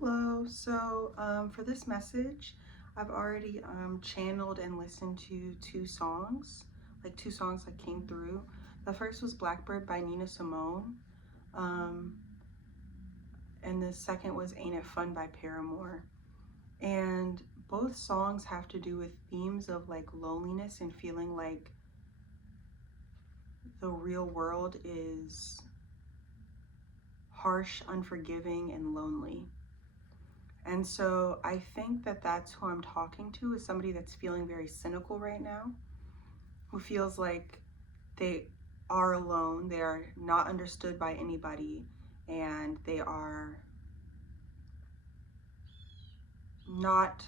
Hello. For this message, I've already channeled and listened to two songs that came through. The first was Blackbird by Nina Simone, um, and the second was Ain't It Fun by Paramore. And both songs have to do with themes of like loneliness and feeling like the real world is harsh, unforgiving, and lonely. And so I think that that's who I'm talking to, is somebody that's feeling very cynical right now, who feels like they are alone, they are not understood by anybody, and they are not,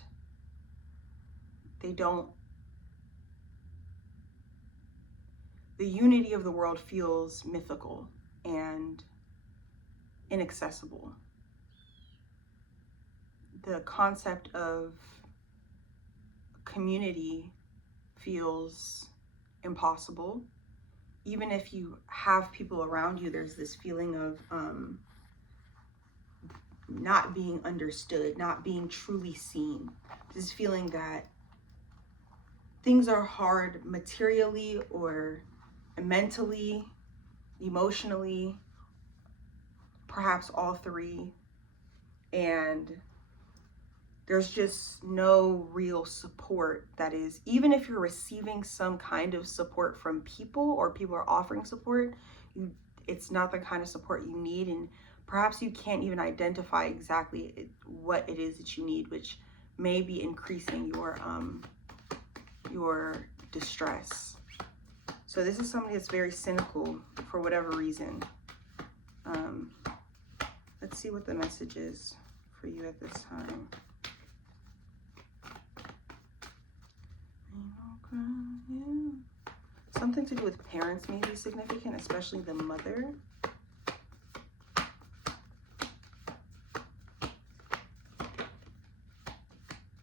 they don't, the unity of the world feels mythical and inaccessible. The concept of community feels impossible. Even if you have people around you, there's this feeling of not being understood, not being truly seen. This feeling that things are hard materially or mentally, emotionally, perhaps all three. And there's just no real support that is, even if you're receiving some kind of support from people or people are offering support, it's not the kind of support you need. And perhaps you can't even identify exactly what it is that you need, which may be increasing your distress. So this is somebody that's very cynical for whatever reason. Let's see what the message is for you at this time. Something to do with parents may be significant, especially the mother.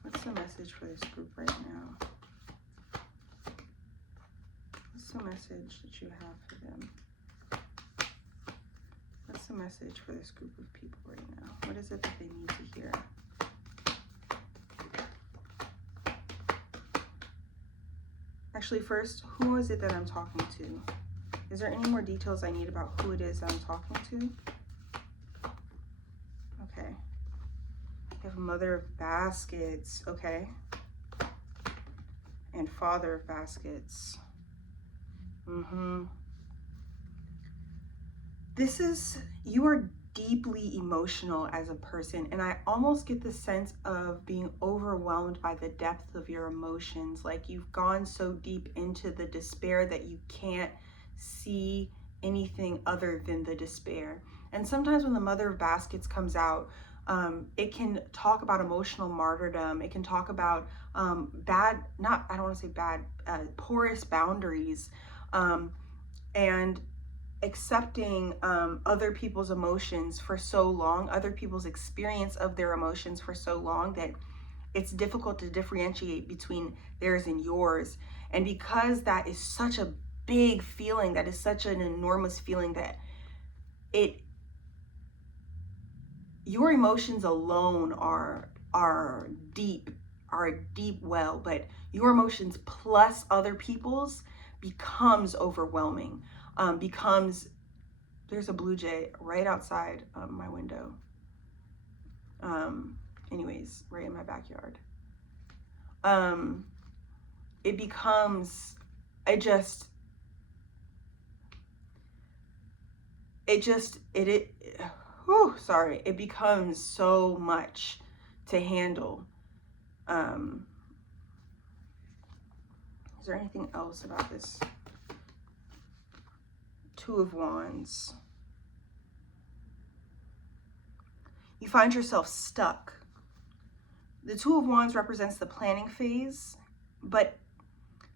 What's the message for this group right now? What's the message that you have for them? What's the message for this group of people right now? What is it that they need to hear? Actually, first, who is it that I'm talking to? Is there any more details I need about who it is I'm talking to? Okay. I have Mother of Baskets, okay. And Father of Baskets. This is, you are deeply emotional as a person, and I almost get the sense of being overwhelmed by the depth of your emotions. Like you've gone so deep into the despair that you can't see anything other than the despair. And sometimes when the Mother of Baskets comes out, it can talk about emotional martyrdom. It can talk about porous boundaries, and accepting other people's emotions for so long, other people's experience of their emotions for so long, that it's difficult to differentiate between theirs and yours. And because that is such a big feeling, that is such an enormous feeling, that your emotions alone are a deep well, but your emotions plus other people's becomes overwhelming. There's a blue jay right outside my window. Anyways, right in my backyard. It becomes, it becomes so much to handle. Is there anything else about this Two of Wands? You find yourself stuck. The Two of Wands represents the planning phase, but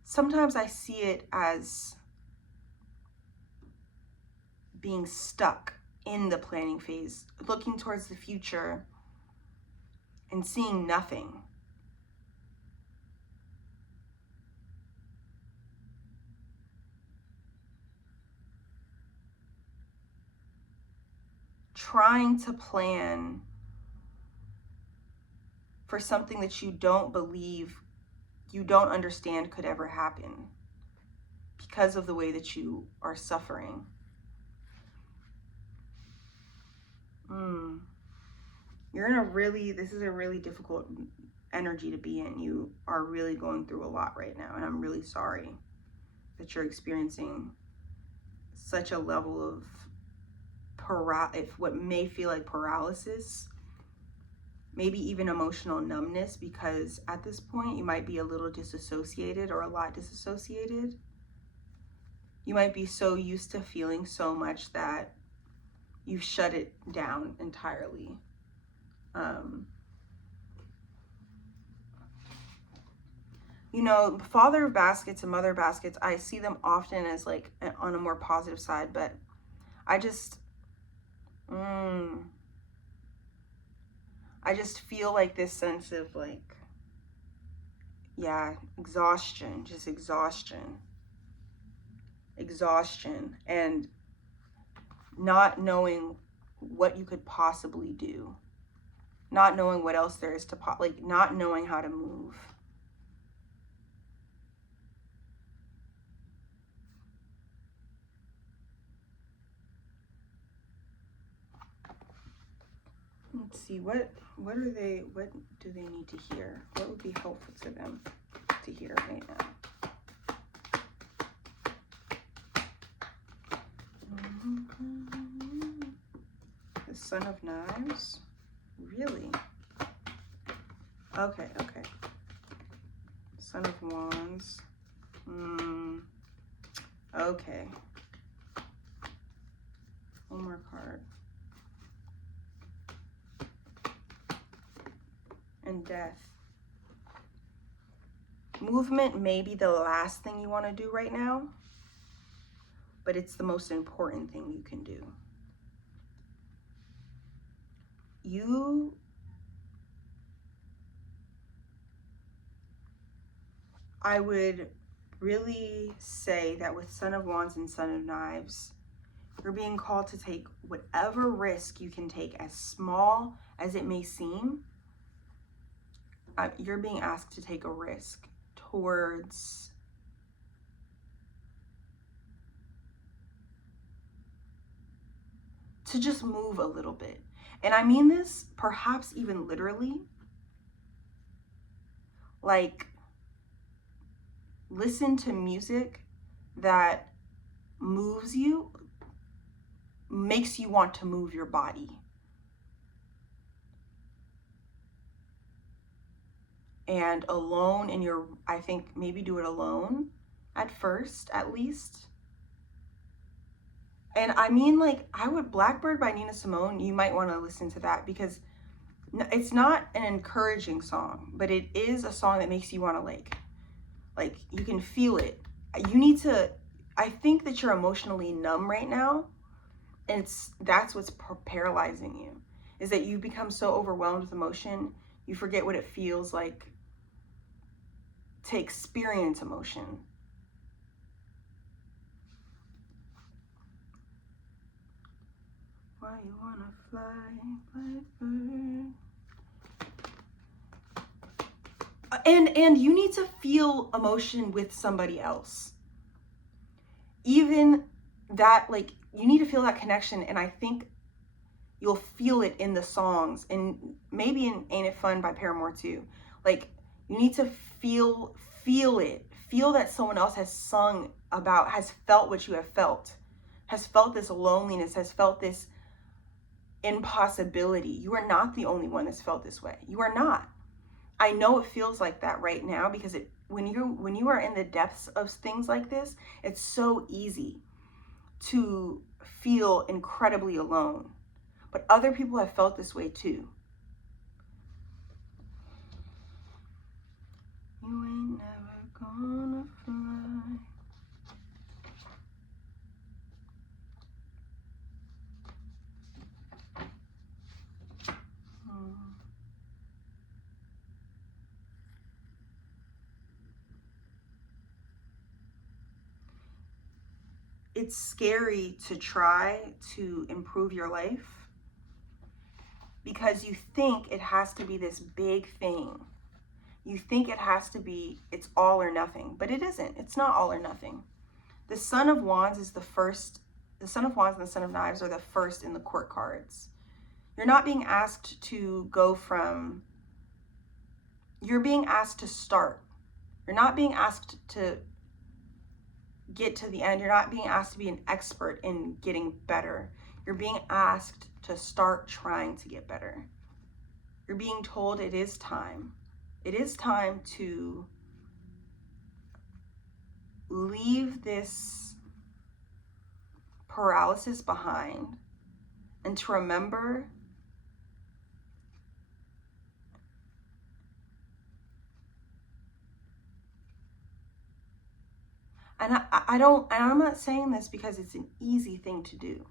sometimes I see it as being stuck in the planning phase, looking towards the future and seeing nothing. Trying to plan for something that you don't believe, you don't understand could ever happen because of the way that you are suffering. You're in a really, this is a really difficult energy to be in. You are really going through a lot right now, and I'm really sorry that you're experiencing such a level of what may feel like paralysis, maybe even emotional numbness, because at this point you might be a little disassociated or a lot disassociated. You might be so used to feeling so much that you've shut it down entirely. You know, Father of Baskets and Mother of Baskets, I see them often as like on a more positive side, but I just feel like this sense of like, yeah, exhaustion, just exhaustion, and not knowing what you could possibly do, not knowing what else there is to like not knowing how to move. Let's see, what do they need to hear? What would be helpful to them to hear right now? The Son of Knives? Really? Okay. Son of Wands. Okay. One more card. And Death. Movement may be the last thing you want to do right now, but it's the most important thing you can do. I would really say that with Son of Wands and Son of Knives, you're being called to take whatever risk you can take, as small as it may seem. You're being asked to take a risk towards to just move a little bit. And I mean this perhaps even literally. Like, listen to music that moves you, makes you want to move your body. And alone in your, I think maybe do it alone at first, at least. And I mean, like, Blackbird by Nina Simone, you might want to listen to that, because it's not an encouraging song, but it is a song that makes you want to like you can feel it. You need to, I think that you're emotionally numb right now, and that's what's paralyzing you, is that you become so overwhelmed with emotion, you forget what it feels like to experience emotion. Why you wanna fly, Blackbird? And you need to feel emotion with somebody else. Even that, like, you need to feel that connection, and I think you'll feel it in the songs, and maybe in Ain't It Fun by Paramore too. Like, you need to feel it. Feel that someone else has sung about, has felt what you have felt, has felt this loneliness, has felt this impossibility. You are not the only one that's felt this way. You are not. I know it feels like that right now, because when you are in the depths of things like this, it's so easy to feel incredibly alone. But other people have felt this way too. You ain't never gonna fly. It's scary to try to improve your life, because you think it has to be this big thing. You think it has to be, it's all or nothing, but it isn't. It's not all or nothing. The Son of Wands is the first, the Son of Wands and the Son of Knives are the first in the court cards. You're not being asked to go from, you're being asked to start. You're not being asked to get to the end. You're not being asked to be an expert in getting better. You're being asked to start trying to get better. You're being told it is time. It is time to leave this paralysis behind and to remember and I'm not saying this because it's an easy thing to do.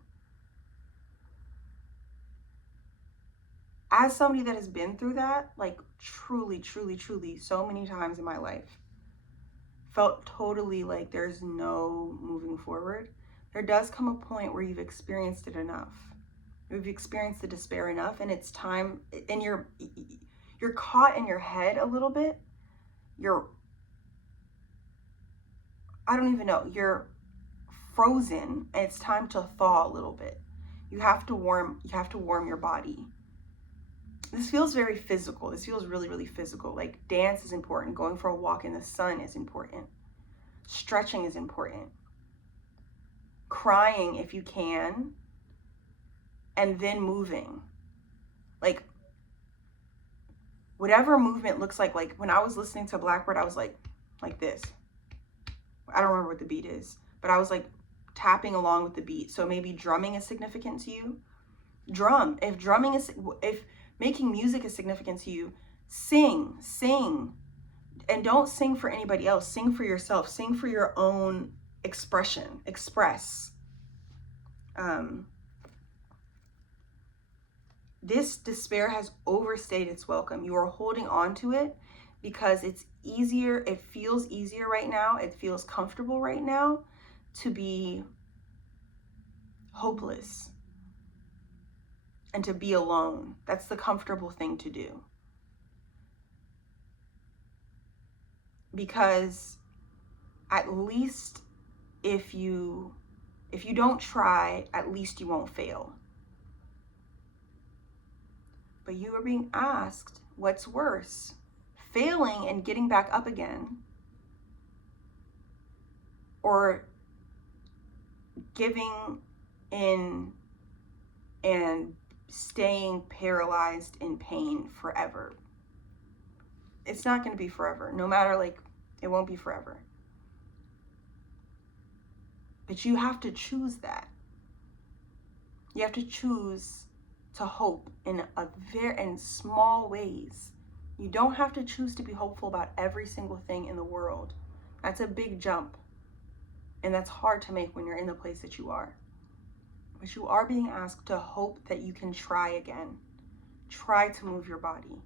As somebody that has been through that, like truly, truly, truly, so many times in my life, felt totally like there's no moving forward, there does come a point where you've experienced it enough. You've experienced the despair enough, and it's time, and you're caught in your head a little bit. I don't even know, you're frozen, and it's time to thaw a little bit. You have to warm your body. This feels very physical. This feels really, really physical. Like dance is important. Going for a walk in the sun is important. Stretching is important. Crying if you can, and then moving. Like whatever movement looks like when I was listening to Blackbird, I was like this. I don't remember what the beat is, but I was like tapping along with the beat. So maybe drumming is significant to you. Drum. If making music is significant to you, sing. And don't sing for anybody else. Sing for yourself. Sing for your own expression. Express. This despair has overstayed its welcome. You are holding on to it because it's easier. It feels easier right now. It feels comfortable right now to be hopeless and to be alone. That's the comfortable thing to do. Because at least if you don't try, at least you won't fail. But you are being asked, what's worse? Failing and getting back up again, or giving in and staying paralyzed in pain forever. It's not going to be forever. No matter, it won't be forever. But you have to choose that. You have to choose to hope in small ways. You don't have to choose to be hopeful about every single thing in the world. That's a big jump. And that's hard to make when you're in the place that you are. But you are being asked to hope that you can try again. Try to move your body.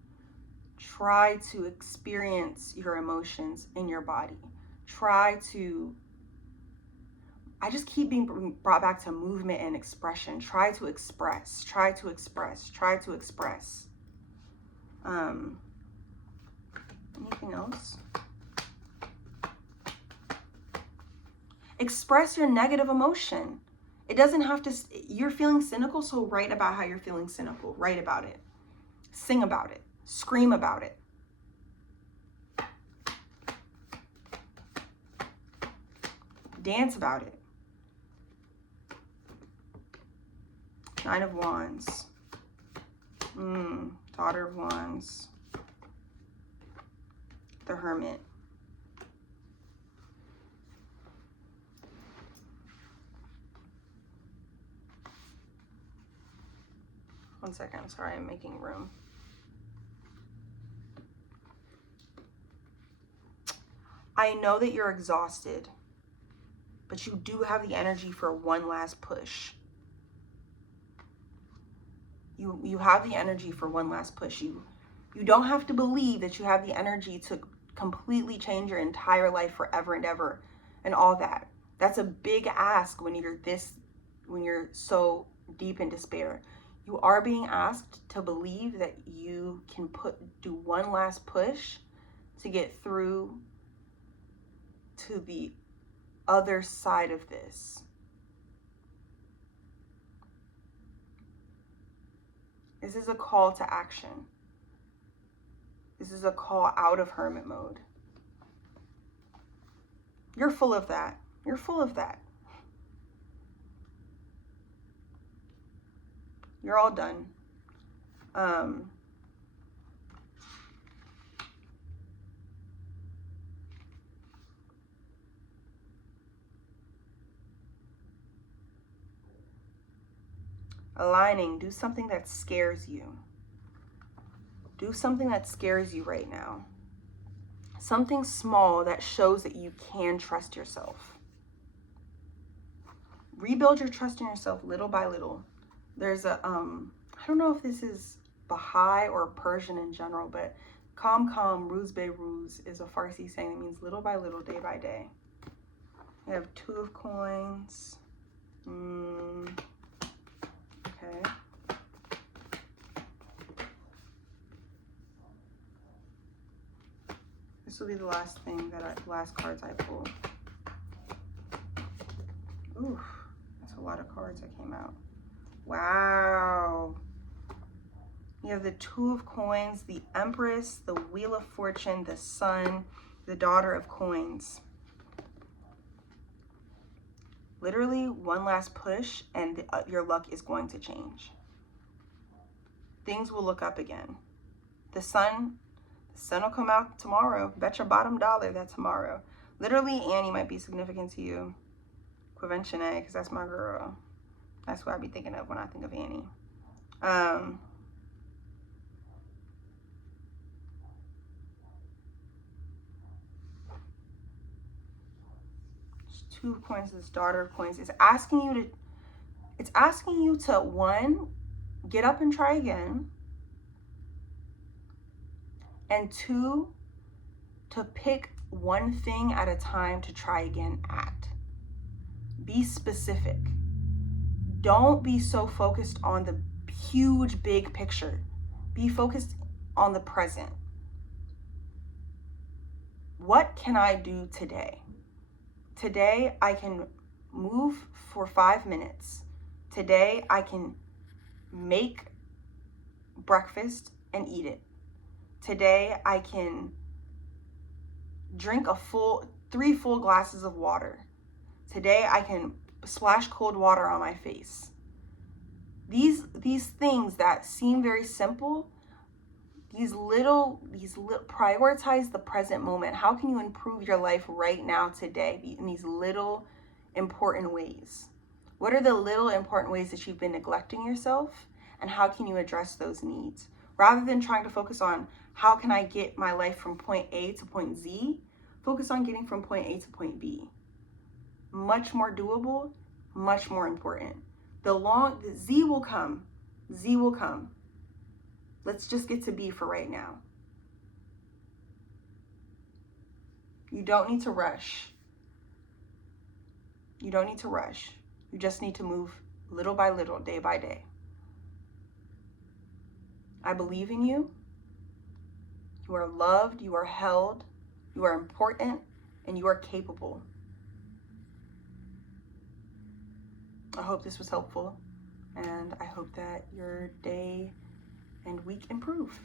Try to experience your emotions in your body. I just keep being brought back to movement and expression. Try to express. Anything else? Express your negative emotion. It doesn't have to, you're feeling cynical, so write about how you're feeling cynical. Write about it. Sing about it. Scream about it. Dance about it. Nine of Wands. Daughter of Wands. The Hermit. One second, sorry, I'm making room. I know that you're exhausted, but you do have the energy for one last push. You have the energy for one last push. You don't have to believe that you have the energy to completely change your entire life forever and ever and all that. That's a big ask when you're so deep in despair. You are being asked to believe that you can do one last push to get through to the other side of this. This is a call to action. This is a call out of hermit mode. You're full of that. You're full of that. You're all done. Aligning, do something that scares you. Do something that scares you right now. Something small that shows that you can trust yourself. Rebuild your trust in yourself little by little. There's a, I don't know if this is Baha'i or Persian in general, but Kam Kam, Ruz Be Ruz is a Farsi saying that means little by little, day by day. We have 2 of coins. Okay. This will be the last thing last cards I pull. Ooh, that's a lot of cards that came out. Wow. You have the 2 of coins, the Empress, the Wheel of Fortune, the Sun, the Daughter of Coins. Literally one last push and your luck is going to change. Things will look up again. The sun will come out tomorrow. Bet your bottom dollar that tomorrow. Literally, Annie might be significant to you. Quevenchene, because that's my girl. That's what I be thinking of when I think of Annie. 2 of coins, this Daughter of Coins is asking you to 1, get up and try again, and 2, to pick one thing at a time to try again at. Be specific. Don't be so focused on the huge, big picture. Be focused on the present. What can I do today? Today, I can move for 5 minutes. Today, I can make breakfast and eat it. Today, I can drink 3 full glasses of water. Today, I can splash cold water on my face. These things that seem very simple, these little prioritize the present moment. How can you improve your life right now, today, in these little important ways? What are the little important ways that you've been neglecting yourself, and how can you address those needs? Rather than trying to focus on how can I get my life from point A to point Z, focus on getting from point A to point B. Much more doable, much more important. The Z will come. Z will come. Let's just get to B for right now. You don't need to rush. You don't need to rush. You just need to move little by little, day by day. I believe in you. You are loved, you are held, you are important, and you are capable. I hope this was helpful, and I hope that your day and week improve.